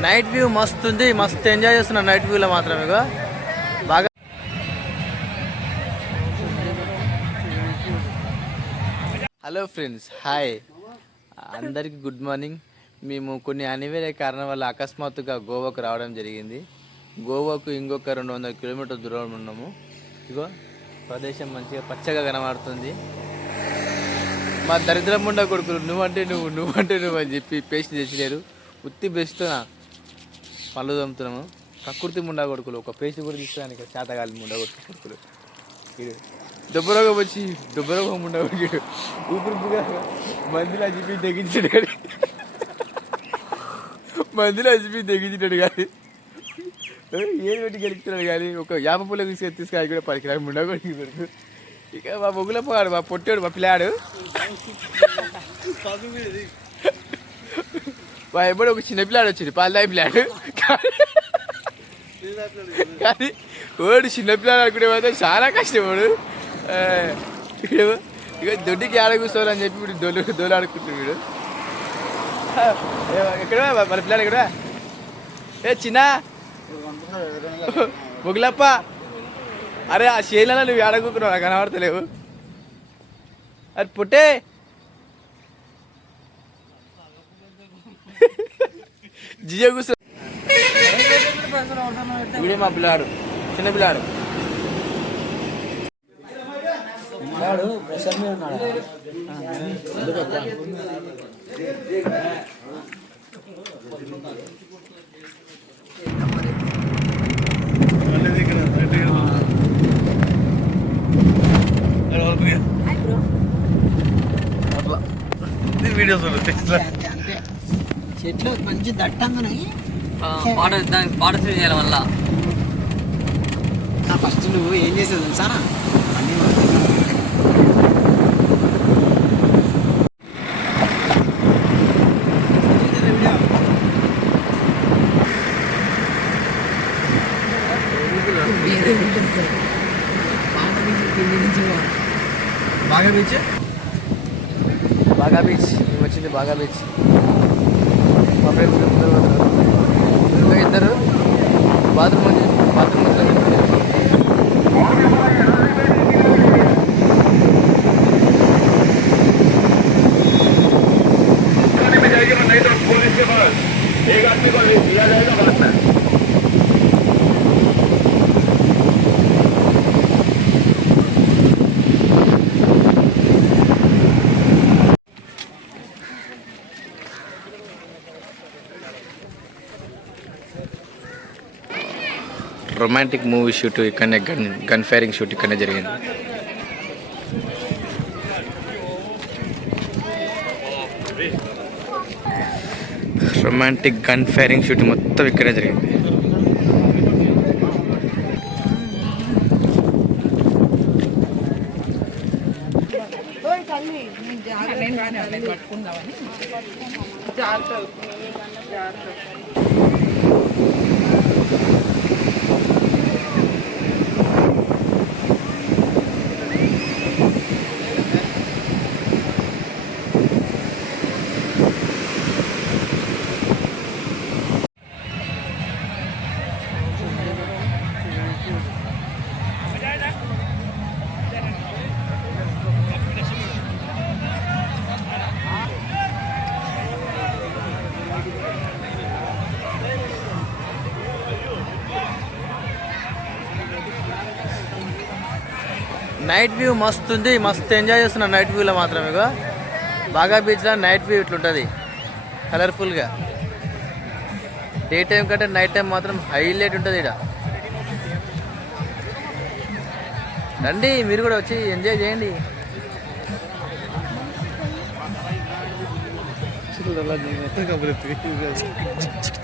Night view మస్తు ఉంది. మస్తు ఎంజాయ్ చేస్తున్నా నైట్ వ్యూలో మాత్రమే బాగా హలో ఫ్రెండ్స్ హాయ్ అందరికీ గుడ్ మార్నింగ్ మేము కొన్ని అనివార్య కారణం వల్ల అకస్మాత్తుగా గోవాకు రావడం జరిగింది. గోవాకు ఇంకొక రెండు వందల కిలోమీటర్ దూరం ఉన్నాము. ఇగో ప్రదేశం మంచిగా పచ్చగా కనబడుతుంది. మా దరిద్రముండ కొడుకులు నువ్వంటే నువ్వు నువ్వంటే నువ్వు అని చెప్పి పేస్ట్ తెచ్చిలేరు ఉత్తి బెస్ట్ పళ్ళు తమ్ముతున్నాము. కక్కుర్తి ముండా కొడుకులు ఒక పేస్ట్ కూడా తీసుకోడానికి చేతగాలి ముండా కొడుకు కొడుకులు. వీడు దుబ్బరోగం వచ్చి దుబ్బరోగం ముండా కొడుకు ఊపిరిగా మందులు చెప్పి తెగించాడు కానీ మందులు చెప్పి తెగించాడు కానీ ఏం పెట్టి గెలుపుతున్నాడు కానీ ఒక యాప పుల్ల తీసుకొని తీసుకొని కూడా పనికిరాడు ముండా కొడుకు కొడుకు. ఇక మా బొగ్గుల పోయాడు మా పొట్టాడు మా పిల్లాడు. మా ఎప్పుడు ఒక చిన్న పిల్లాడు వచ్చింది పాలదాయి పిల్లాడు. కానీ ఓడు చిన్న పిల్లాడు అనుకునే చాలా కష్టపడు వీడు. ఇక దొడ్డికి ఆడ కూర్చోవాలని చెప్పి వీడు దొల్లు దొల్లు ఆడుకుంటాడు వీడు. ఎక్కడ మన పిల్లలు ఎక్కడ ఏ చిన్న. ముగ్గులప్ప అరే ఆ శైలలో నువ్వు ఆడకూకున్నావు నాకు కనబడతలేవు. అది పుట్టే. జిజే కూర్చో. వీడే మా పిల్లాడు చిన్న పిల్లాడు వాడు ప్రెషర్ మీద ఉన్నాడు? వీడియోస్ చెట్లు మంచి దట్టంగానే పాట దానికి పాట చేయాలి చేయాలి వల్ల ఫస్ట్ నువ్వు ఏం చేసేది అన్ని బాగా బీచ్ బాగా బీచ్ వచ్చింది బాగా బీచ్ మా ఫ్రెండ్స్ ఇద్దరు. ఇంకా బాత్రూమ్ వచ్చి బాత్రూమ్ రొమాంటిక్ మూవీ షూట్ ఇక్కడనే గన్ గన్ ఫైరింగ్ షూట్ ఇక్కడనే జరిగింది. రొమాంటిక్ గన్ ఫైరింగ్ షూట్ మొత్తం ఇక్కడే జరిగింది. నైట్ వ్యూ మస్తు ఉంది మస్తు ఎంజాయ్ చేస్తున్నా నైట్ వ్యూలో మాత్రమే బాగా బీచ్లో నైట్ వ్యూ ఇట్లుంటుంది. కలర్ఫుల్గా డే టైం కంటే నైట్ టైం మాత్రం హైలైట్ ఉంటుంది ఇక్కడ రండి మీరు కూడా వచ్చి ఎంజాయ్ చేయండి. నేను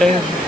ఆ.